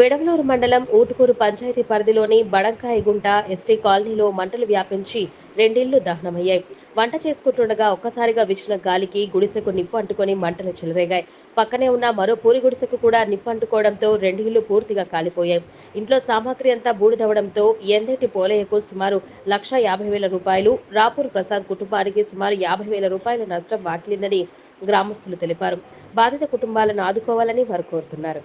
వెడవలూరు మండలం ఊటుకూరు పంచాయతీ పరిధిలోని బడంకాయగుంట ఎస్టీ కాలనీలో మంటలు వ్యాపించి రెండిళ్లు దహనమయ్యాయి. వంట చేసుకుంటుండగా ఒక్కసారిగా వీచిన గాలికి గుడిసెకు నిప్పు అంటుకొని మంటలు చెలరేగాయి. పక్కనే ఉన్న మరో పూరి గుడిసెకు కూడా నిప్పు అంటుకోవడంతో రెండు ఇళ్లు పూర్తిగా కాలిపోయాయి. ఇంట్లో సామాగ్రి అంతా బూడిదవడంతో ఎందేటి పోలయ్యకు సుమారు రూ. 1,50,000, రాపూర్ ప్రసాద్ కుటుంబానికి సుమారు రూ. 50,000 నష్టం వాటిల్లిందని గ్రామస్తులు తెలిపారు. బాధిత కుటుంబాలను ఆదుకోవాలని వారు కోరుతున్నారు.